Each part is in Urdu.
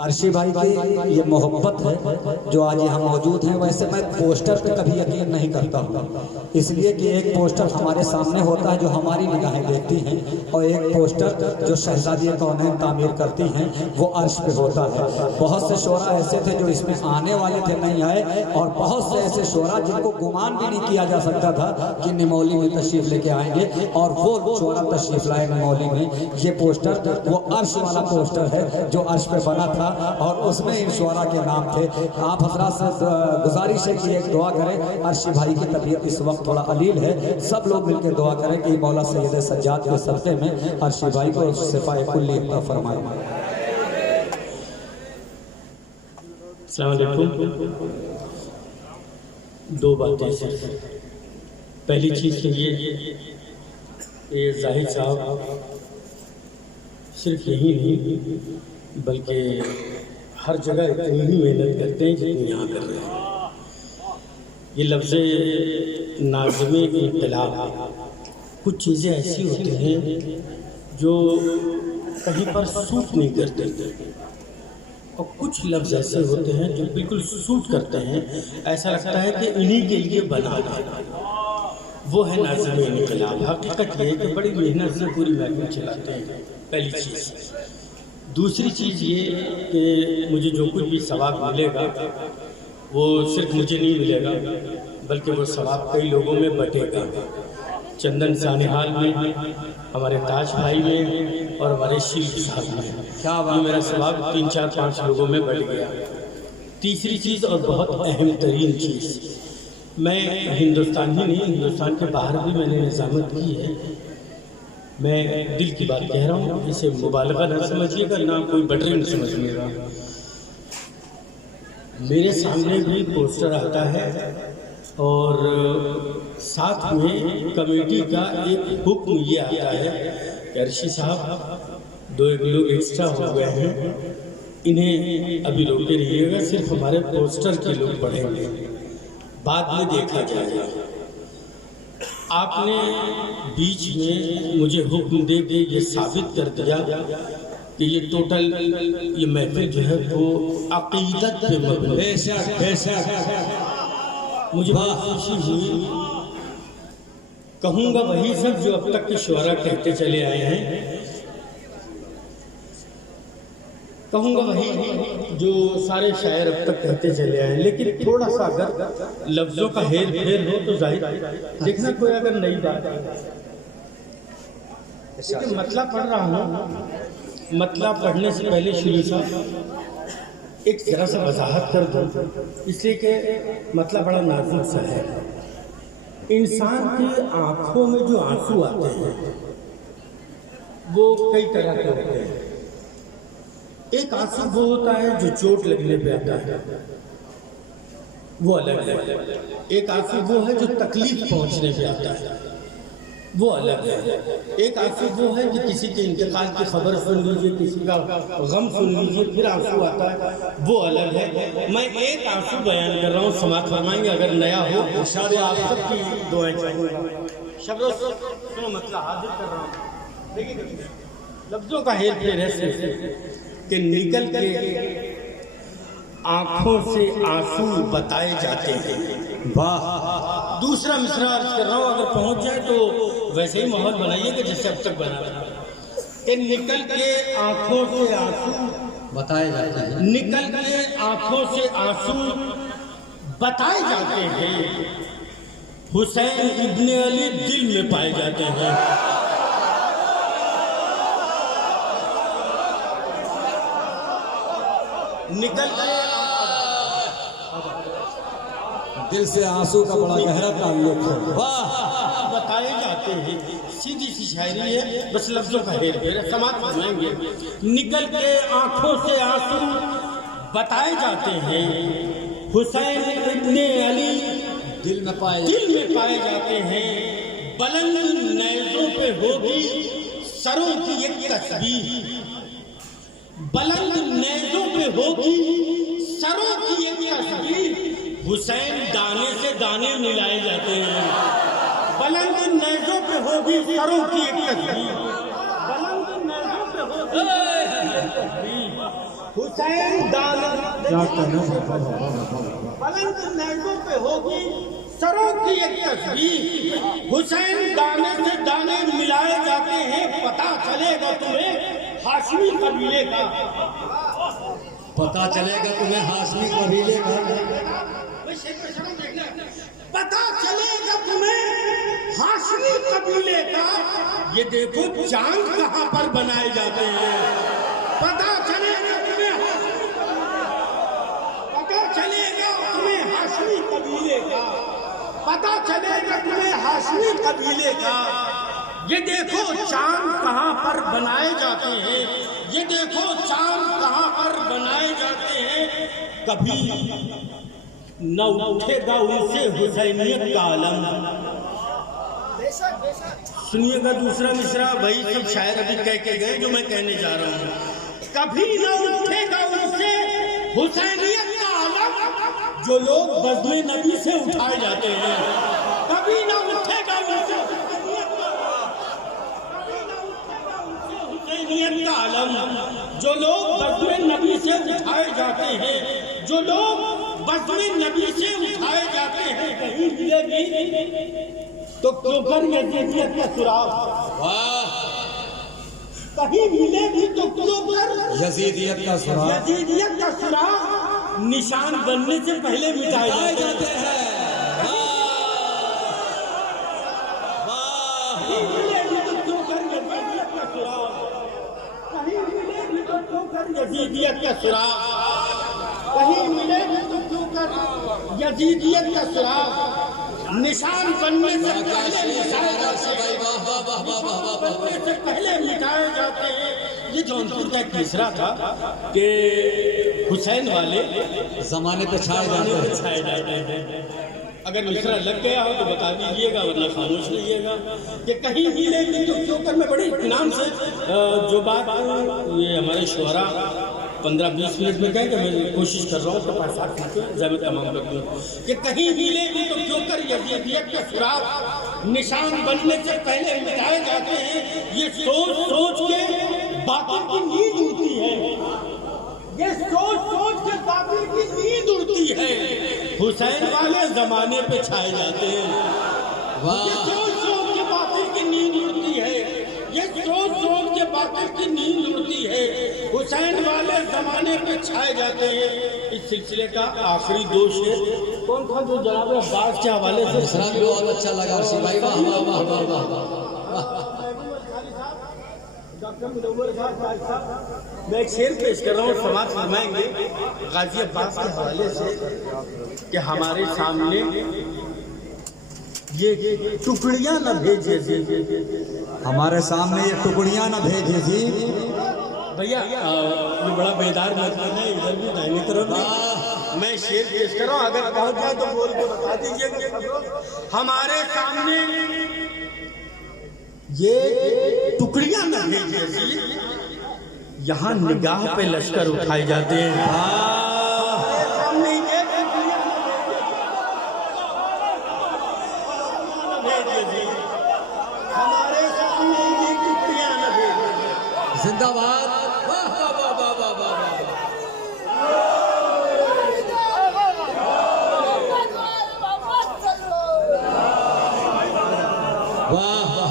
عرشی بھائی کی یہ محبت ہے جو آج یہاں موجود ہیں. ویسے میں پوسٹر پہ کبھی یقین نہیں کرتا ہوں، اس لیے کہ ایک پوسٹر ہمارے سامنے ہوتا ہے جو ہماری نگاہیں دیکھتی ہیں، اور ایک پوسٹر جو شہزادی کونین تعمیر کرتی ہیں وہ عرش پہ ہوتا ہے. بہت سے شعراء ایسے تھے جو اس میں آنے والے تھے، نہیں آئے، اور بہت سے ایسے شعراء جن کو گمان بھی نہیں کیا جا سکتا تھا کہ نمولی میں تشریف لے کے آئیں گے، اور وہ شعراء تشریف لائے نمولی میں. یہ پوسٹر وہ عرش والا پوسٹر ہے جو عرش پہ بنا تھا، اور اس میں ان شعراء کے نام تھے. آپ حضرات سے گزارش ہے کہ ایک دعا کریں. عرشی بھائی کی طبیعت اس وقت تھوڑا علیل ہے، سب لوگ مل کے دعا کریں کہ مولا سید سجاد کے صدقے میں عرشی بھائی کو شفائے کلی عطا فرمائے. السلام علیکم. دو باتیں صرف. پہلی چیز تو یہ زاہد صاحب صرف یہی نہیں بلکہ ہر جگہ اتنی ہی محنت کرتے ہیں جتنی یہاں کر رہے ہیں. یہ لفظ ناظم انقلاب، کچھ چیزیں ایسی ہوتی ہیں جو کہیں پر سوٹ نہیں کرتے، اور کچھ لفظ ایسے ہوتے ہیں جو بالکل سوٹ کرتے ہیں. ایسا لگتا ہے کہ انہی کے لیے بنا ہے. وہ ہے ناظم انقلاب. حقیقت یہ ہے کہ بڑی محنت سے پوری محفل چلاتے ہیں. پہلی چیز. دوسری چیز یہ کہ مجھے جو کچھ بھی ثواب ملے گا وہ صرف مجھے نہیں ملے گا بلکہ وہ ثواب کئی لوگوں میں بٹے گا. چندن سانحال میں، ہمارے تاج بھائی میں، اور ہمارے شیخ صاحب میں. یہ میرا ثواب 3 4 5 لوگوں میں بٹ گیا. تیسری چیز اور بہت اہم ترین چیز، میں ہندوستان ہی نہیں، ہندوستان کے باہر بھی میں نے نظامت کی ہے. میں دل کی بات کہہ رہا ہوں، اسے مبالغہ نہ سمجھیے گا، نہ کوئی بٹرنگ سمجھیے گا. میرے سامنے بھی پوسٹر آتا ہے اور ساتھ میں کمیٹی کا ایک حکم یہ آتا ہے کہ عرشی صاحب 2 لوگ ایکسٹرا ہو گئے ہیں، انہیں ابھی روکے رہیے گا، صرف ہمارے پوسٹر کے لوگ پڑھیں گے، بعد میں دیکھا جائے گا. آپ نے بیچ میں مجھے حکم دے کے یہ ثابت کر دیا کہ یہ ٹوٹل یہ محفل جو ہے وہ عقیدت پہ مبنی ہے. مجھے بہت خوشی ہوئی. کہوں گا وہی سب جو اب تک کے شعراء کہتے چلے آئے ہیں، کہوں گا وہی جو سارے شاعر اب تک کہتے چلے آئے ہیں، لیکن تھوڑا سا اگر لفظوں کا ہیر پھیر ہو تو ظاہر دیکھنا کوئی اگر نئی بات ہے. لیکن مطلع پڑھ رہا ہوں، مطلع پڑھنے سے پہلے شروع صاحب ایک ذرا سا وضاحت کر دوں، اس لیے کہ مطلع بڑا نازک سا ہے. انسان کی آنکھوں میں جو آنسو آتے ہیں وہ کئی طرح کے ہوتے ہیں. ایک آنسو وہ ہوتا ہے جو چوٹ لگنے پہ آتا ہے، وہ الگ ہے. ایک آنسو وہ ہے جو تکلیف پہنچنے پہ آتا ہے، وہ الگ ہے. ایک آنسو وہ ہے کہ کسی کے انتقال کی خبر سن لیجئے، کسی کا غم سن لیجئے، پھر آنسو آتا ہے، وہ الگ ہے. میں ایک آنسو بیان کر رہا ہوں، سماعت فرمائیں گے اگر نیا ہو ارشاد آپ سب کی دعائیں چاہیے. شب روز سنو مطلع حاضر کر رہا ہوں. دیکھیے لفظوں کا ہیر پھیر ہے صرف کہ نکل کے آنکھوں سے آنسو بتائے جاتے ہیں. واہ. دوسرا مصرع عرض کر رہا ہوں، اگر پہنچ جائے تو ویسے ہی ماحول بنائیے کہ جیسے اب تک بنا رہا ہے. کہ نکل کے آنکھوں سے آنسو بتائے جاتے ہیں، نکل کے آنکھوں سے آنسو بتائے جاتے ہیں. حسین ابن علی دل میں پائے جاتے ہیں. نکل کے دل سے آنسو کا بڑا گہرا تعلق ہے. واہ. بتائے جاتے ہیں. سیدھی سی شاعری ہے، بس لفظوں کا ہیر پھیر ہے. سماعت فرمائیں گے. نکل کے آنکھوں سے آنسو بتائے جاتے ہیں. حسین ابن علی دل میں پائے جاتے ہیں. بلند نیزوں پہ ہوگی سروں کی ایک تسبیح، بلند نیزوں پہ ہوگی سروں کی ایک تسبیح. حسین دانے سے دانے ملائے جاتے ہیں. بلند نیزوں پہ ہوگی سروں کی ایک تسبیح، بلند نیزوں پہ ہوگی حسین دانے بلند نیزوں پہ ہوگی سروں کی ایک تصویر، حسین دانے سے دانے ملائے جاتے ہیں، پتہ چلے گا تمہیں ہاشمی قبیلے کا، پتہ چلے گا تمہیں ہاشمی قبیلے کا، پتہ چلے گا تمہیں ہاشمی قبیلے کا، یہ دیکھو چاند کہاں پر بنائے جاتے ہیں، پتہ چلے گا تمہیں، پتہ چلے گا تمہیں ہاشمی قبیلے کا، پتہ چلے گا تمہیں ہاشمی قبیلے کا، یہ دیکھو چاند کہاں پر بنائے جاتے ہیں، یہ دیکھو چاند کہاں پر بنائے جاتے ہیں، کبھی نہ اٹھے گا ان سے حسینیت کا علم۔ سنیے گا دوسرا مصرع، بھائی سب شاعر ابھی کہہ کے گئے جو میں کہنے جا رہا ہوں، کبھی نہ اٹھے گا ان سے حسینیت کا علم جو لوگ بزم نبی سے اٹھائے جاتے ہیں، کبھی نہ اٹھے گا ان سے حسینیت کا علم جو لوگ بزم نبی سے اٹھائے جاتے ہیں، جو لوگ بزم نبی سے اٹھائے جاتے ہیں، کہیں ملے بھی تو کیوں کر یزیدیت کا سراغ، کہیں ملے بھی تو کیوں کر یزیدیت کا سراغ، یزیدیت کا سراغ نشان بننے سے پہلے مٹائے جاتے ہیں، کہیں ملے بھی تو کیوں کر یزیدیت کا سراغ، کہیں ملے بھی تو کیوں کر یزیدیت کا سراغ، کہیں ملے بھی تو کیوں کر یزیدیت کا سراغ نشان بننے سے پہلے مٹائے جاتے ہیں۔ یہ جونپور کا ایک مصرع تھا کہ حسین والے زمانے پہ چھائے جاتے ہیں، اگر مصرع لگ گیا ہو تو بتا دیجئے گا ورنہ خاموش رہیے گا، کہ کہیں ملے بھی تو کیوں کر، میں بڑے اطمینان سے جو بات یہ ہمارے شعراء 15-20 منٹ میں کہیں کہ میں کوشش کر رہا ہوں تو 5-7 منٹ زیادہ تمام کر دوں کہ کہیں ملے بھی تو کیوں کر یزیدیت کا سراغ نشان بننے سے پہلے مٹائے جاتے ہیں، یہ سوچ سوچ کے باطل کی نیند اڑتی ہے، یہ سوچ سوچ کے باطل کی نیند اڑتی ہے، حسین والے زمانے پہ چھائے جاتے ہیں، یہ سوچ سوچ کے باطل کی نیند اڑتی ہے، یہ سوچ سوچ کے باطل کی نیند اڑتی ہے، حسین والے زمانے پہ چھائے جاتے ہیں۔ اس سلسلے کا آخری دو شعر کون تھا جو جناب عباس کے حوالے سے مصرع بھی بہت اچھا لگا ارشی بھائی، واہ واہ واہ واہ واہ۔ ڈاکٹر منور صاحب میں ایک شعر پیش کر رہا ہوں، سماعت فرمائیں گے غازی عباس کے حوالے سے کہ ہمارے سامنے یہ ٹکڑیاں نہ بھیجے ہمارے سامنے یہ ٹکڑیاں نہ بھیج یزید۔ بھیا یہ بڑا بیدار مطلب ہے، ادھر بھی دائنی طرف بھی میں شعر پیش کر رہا ہوں، اگر پہنچ جائے تو بول کے بتا دیجئے گا۔ ہمارے سامنے یہ ٹکڑیاں نہ بھیجے، یہاں نگاہ پہ لشکر اٹھائے جاتے ہیں، ہمارے سامنے یہ ٹکڑیاں نہ بھیجے۔ زندہ باد، واہ واہ واہ واہ واہ واہ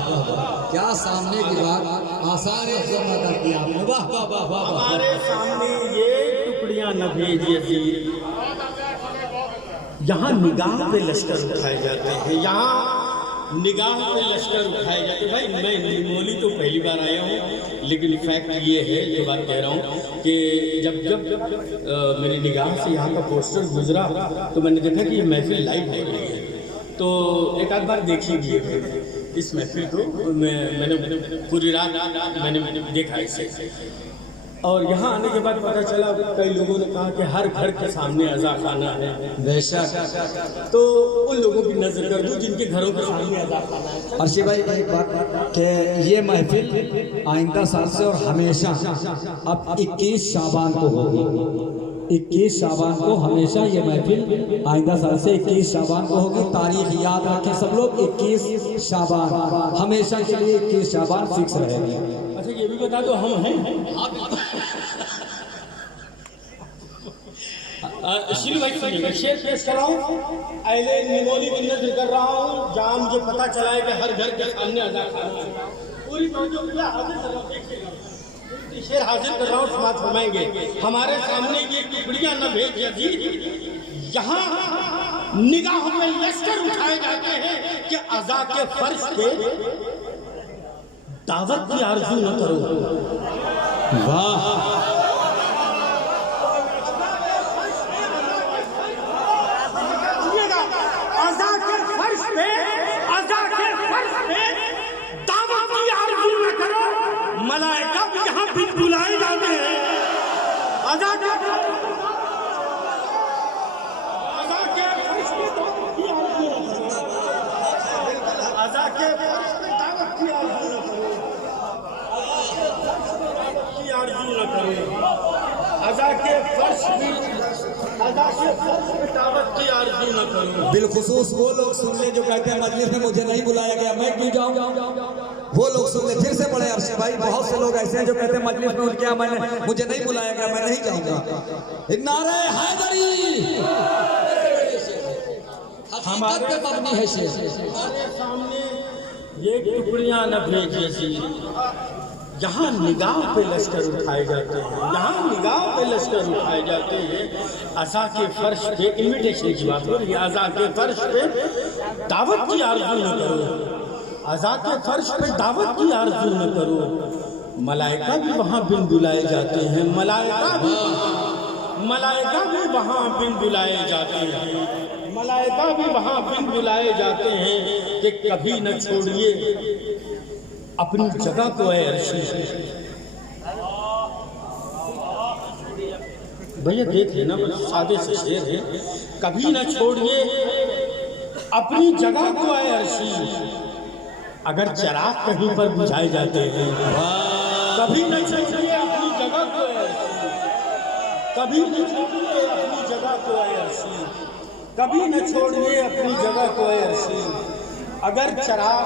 واہ، کیا سامنے کی بات آثار افضل ادا کیا آپ نے، واہ واہ واہ واہ۔ ہمارے سامنے یہ ٹکڑیاں نہ بھیجیے، یہاں نگاہ پہ لشکر اٹھائے جاتے ہیں، یہاں نگاہ پہ لشکر اٹھائے جاتے ہیں۔ بھائی میں نیمولی تو پہلی بار آیا ہوں، لیکن فیکٹ یہ ہے، جو بات کہہ رہا ہوں کہ جب میری نگاہ سے یہاں کا پوسٹر گزرا تو میں نے دیکھا کہ یہ محفل لائیو ہو رہی ہے، تو ایک آدھ بار دیکھی بھی اس محفل کو، میں نے پوری رات میں نے دیکھا اسے، اور یہاں آنے کے بعد پتہ چلا کئی لوگوں نے کہا کہ ہر گھر کے سامنے عزا خانہ ہے، بے شک۔ تو ان لوگوں کی نظر کر دوں جن کے گھروں کے سامنے عزا خانہ ہے۔ ارشی بھائی ایک بات کہ یہ محفل آئندہ سال سے اور ہمیشہ اب 21 شعبان کو ہوگی، 21 شعبان کو ہمیشہ یہ محفل آئندہ سال سے 21 شعبان کو ہوگی، تاریخ یاد رکھیں سب لوگ، 21 شعبان ہمیشہ کے لیے 21 شعبان فکس رہے گی۔ اچھا یہ بھی بتا دو ہم ہیں، شیلو بھائی سنیے گا، شعر پیش کر رہا ہوں، اہل نگولی کی نظر کر رہا ہوں، جہاں مجھے پتہ چلا ہے کہ ہر گھر کے سامنے ادا خانہ ہے، پوری توجہ کیا حاضر کر رہا ہوں، دیکھیے گا شعر حاضر کر رہا ہوں، سماعت فرمائیں گے۔ ہمارے سامنے یہ ٹکڑیاں نہ بھیج یزید، یہاں نگاہوں میں لشکر اٹھائے جاتے ہیں کہ عزا کے فرش پہ دعوت کی آرزو نہ کرو۔ واہ، ملائکہ بھی یہاں بن بلائے جاتے ہیں، عزا کے فرش پہ دعوت کی آرزو نہ کرو، عزا کے فرش پہ دعوت کی آرزو نہ کرو۔ بالخصوص وہ لوگ سن لیں جو کہتے ہیں مجلس میں مجھے نہیں بلایا گیا، میں کیوں جاؤں؟ وہ لوگ سن لیں، پھر سے پڑھیں عرشی بھائی، بہت سے لوگ ایسے ہیں جو کہتے ہیں مجلس میں مجھے نہیں بلایا گیا، میں نہیں جاؤں گا۔ نعرہ حیدری حقیقت پہ مبنی ہے شعر۔ ہمارے سامنے یہ ٹکڑیاں نہ بھیج یزید، یہاں نگاہ پہ لشکر اٹھائے جاتے ہیں، یہاں نگاہ پہ لشکر اٹھائے جاتے ہیں، عزا کے فرش پہ انویٹیشن کی بات ہو رہی ہے، عزا کے فرش پہ دعوت کی آرزو نہ کرو، عزا کے فرش پہ دعوت کی آرزو نہ کرو، ملائکہ بھی وہاں بن بلائے جاتے ہیں، ملائکہ بھی وہاں بن بلائے جاتے ہیں، ملائکہ بھی وہاں بن بلائے جاتے ہیں کہ کبھی نہ چھوڑیے اپنی جگہ کو اے عرشی۔ بھیا دیکھ لینا، بس سادے سے شعر ہے، کبھی نہ چھوڑیے اپنی جگہ کو اے عرشی، اگر چراغ کہیں پر بجھائے جاتے ہیں، کبھی نہ چھوڑیے اپنی جگہ کو اے عرشی، کبھی نہ چھوڑیے اپنی جگہ کو اے عرشی، کبھی نہ چھوڑیے اپنی جگہ کو اے عرشی، اگر چراغ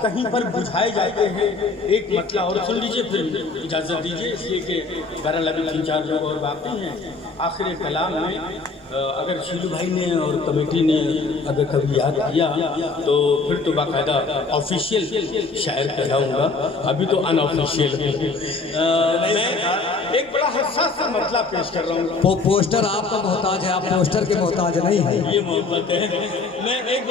کہیں پر بجھائے جاتے ہیں۔ ایک مطلب اور سن لیجئے، پھر اجازت دیجئے، اس لیے کہ بہرحال ابھی 3-4 لوگ اور باقی ہیں۔ آخر کلام میں اگر شیلو بھائی نے اور کمیٹی نے اگر کبھی یاد کیا تو پھر تو باقاعدہ آفیشیل شاعر کہلاؤں گا، ابھی تو ان آفیشیل میں ایک بڑا حساس سا مسئلہ پیش کر رہا ہوں۔ وہ پوسٹر آپ کا محتاج ہے، آپ پوسٹر کے محتاج نہیں ہیں۔ یہ محبت ہے۔ میں ایک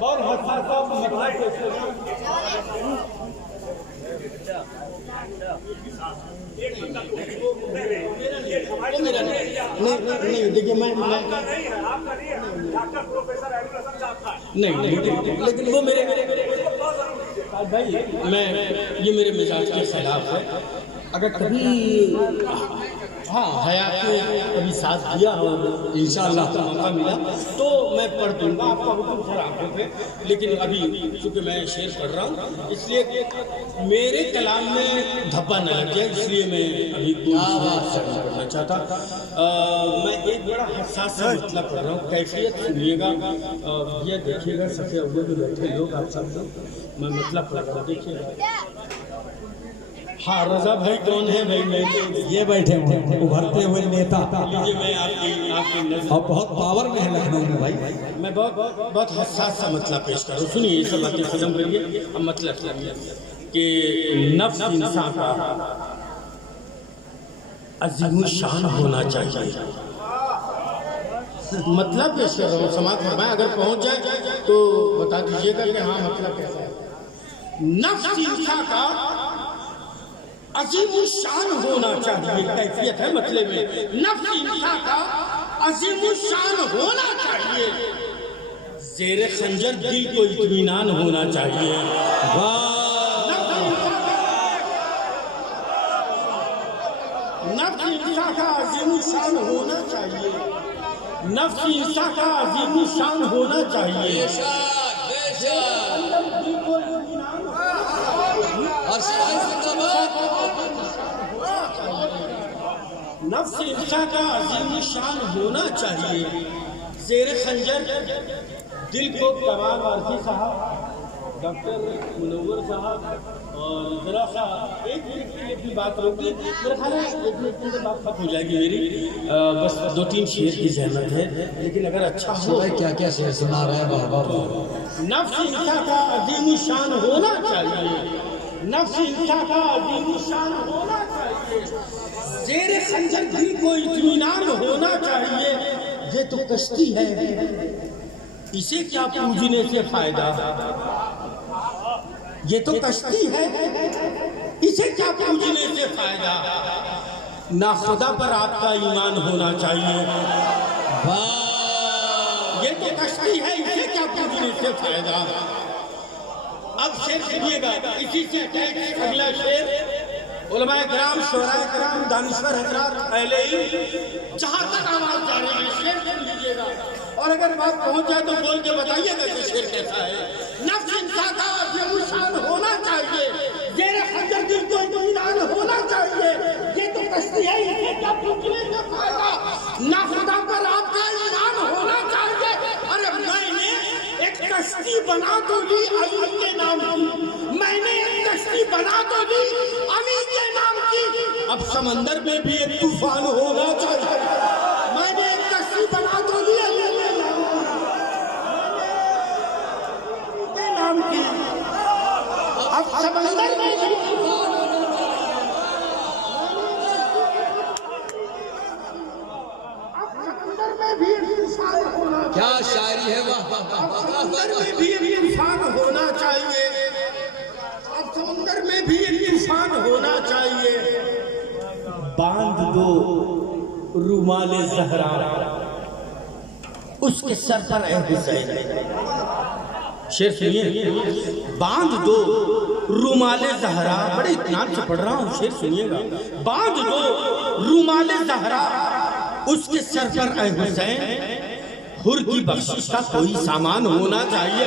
بہت حساس سا مسئلہ پیش کر رہا ہوں۔ نہیں دیکھیے، میں نہیں، لیکن وہ میرے بھائی، یہ میرے مزاج کے خلاف ہے۔ اگر کبھی حیات نے کبھی ساتھ دیا اور انشاءاللہ موقع ملا تو میں پڑھ دوں گا، آپ کا حکم سر آنکھوں پہ، لیکن ابھی چونکہ میں شعر پڑھ رہا ہوں اس لیے میرے کلام میں دھبا نہ لگ جائے، اس لیے میں ابھی شعر نہیں پڑھنا چاہتا۔ میں ایک بڑا حساس سا مسئلہ پڑھ رہا ہوں، کیفیت سنیے گا، یہ دیکھیے گا، صفحے اول میں بیٹھے لوگ آپ سب لوگ، میں مسئلہ پڑھ رہا ہوں، دیکھیے گا۔ ہاں، رضا بھائی کون ہے بھائی؟ میں یہ بیٹھے ہوئے ابھرتے ہوئے نیتا، لیجیے میں آپ کی نظر اور بہت پاور میں ہے لکھنؤ میں بھائی۔ میں بہت حساس سا مسئلہ پیش کر رہا ہوں، سنیے، یہ سب باتیں ختم کریے، اب مطلب کہ نفس انسان کا عظیم الشان ہونا چاہیے، مطلب پیش کر رہا ہوں، سماعت فرمائیں، اگر پہنچ جائے تو بتا دیجیے گا کہ ہاں مطلب کیسا ہے۔ نفس انسان کا عظیم الشان ہونا چاہیے، کیفیت ہے مطلب میں، نفس انسان کا عظیم الشان ہونا چاہیے، زیر خنجر دل کو اطمینان ہونا چاہیے۔ نفس انسان کا عظیم الشان ہونا چاہیے، نفس انسان کا عظیم الشان ہونا چاہیے، نفس انسان کا عظیم الشان ہونا چاہیے، زیر خنجر دل کو تمام عارفی صاحب، ڈاکٹر منور صاحب اور ذرا سا ایک منٹ کے لیے بھی بات ہوگی، میرا خیال ہے ایک منٹ کے بات ختم ہو جائے گی میری، بس 2-3 شعر کی زحمت ہے، لیکن اگر اچھا ہو کیا کیا شعر سنا رہے ہیں بابا؟ نفس انسان کا عظیم شان ہونا چاہیے، نفس انسان کا عظیم شان ہونا چاہیے، زیر خنجر بھی کو اطمینان ہونا چاہیے، یہ تو کشتی ہے اسے کیا پوجنے سے فائدہ، یہ تو کشتی ہے اسے کیا پوجنے سے فائدہ، نہ خدا پر آپ کا ایمان ہونا چاہیے، یہ تو کشتی ہے اسے کیا پوجنے سے فائدہ۔ اب شعر سنیے گا، اسی سے اٹیچ اگلا شعر، علماء کرام، شعراء کرام، دانشور حضرات، اہل علم، جہاں تک آواز جا رہی ہے شعر سن لیجیے گا، اور اگر بات پہنچ جائے تو بول کے بتائیے گا کہ شعر کیسا ہے۔ نفس انسان کا عظیم شان ہونا چاہیے، زیر خنجر دل کو اطمینان ہونا چاہیے، یہ تو کشتی ہے اسے کیا پوچھنے سے فائدہ، نہ خدا پر آپ کا ایمان ہونا چاہیے۔ ارے میں نے ایک کشتی بنا تو لی علی کے نام کی، میں نے ایک کشتی بنا تو لی علی کے نام کی، اب سمندر میں بھی ایک طوفان ہونا چاہیے، میں نے ایک کشتی بنا تو لی علی کے نام کی، اب سمندر میں بھی کیا شاعری ہے سمندر میں بھی ایک طوفان ہونا چاہیے، اب سمندر میں بھی ایک طوفان ہونا چاہیے، باندھ دو رومال زہرا اس کے سر پر اے حسین، شعر سنیے، باندھ دو رومال زہرا، بڑے اطمینان سے پڑھ رہا ہوں شعر سنیے گا، باندھ دو رومال زہرا اس کے سر پر اے حسین، حر کی بخشش کا کوئی سامان ہونا چاہیے،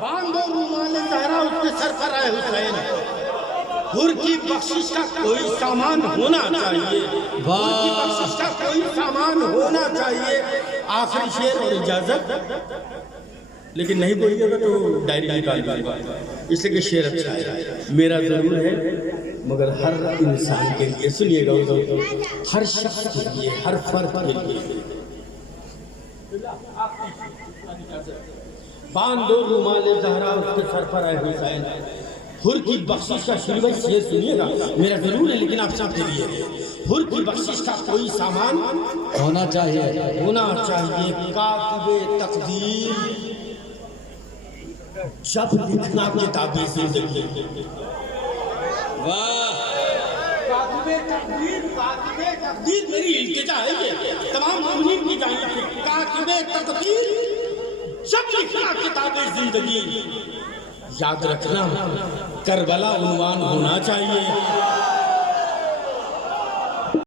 باندھو رومال زہرا اس کے سر پر اے حسین، حر کی بخشش کا کوئی سامان ہونا چاہیے، حر کی بخشش کا کوئی سامان ہونا چاہیے۔ آخری شعر اور اجازت، لیکن نہیں بولیے گا تو ڈائری نکال دیں گا، اس لیے کہ شعر اچھا ہے، میرا ضرور ہے مگر ہر انسان کے لیے، سنیے گا ہر شخص کے لیے، ہر فرد کے لیے، باندھو رومال زہرا اس کے سر پر اے حسین، حر کی بخشش کا شعر سنیے گا، میرا ضرور ہے لیکن آپ سب کے لیے، حر کی بخشش کا کوئی سامان ہونا چاہیے، کاتب تقدیر جب لکھنا کتاب زندگی، کاتب تقدیر میری التجا ہے، یہ تمام مومنین کی جانب سے، کاتب تقدیر جب لکھنا کتاب زندگی، یاد رکھنا کربلا عنوان ہونا چاہیے،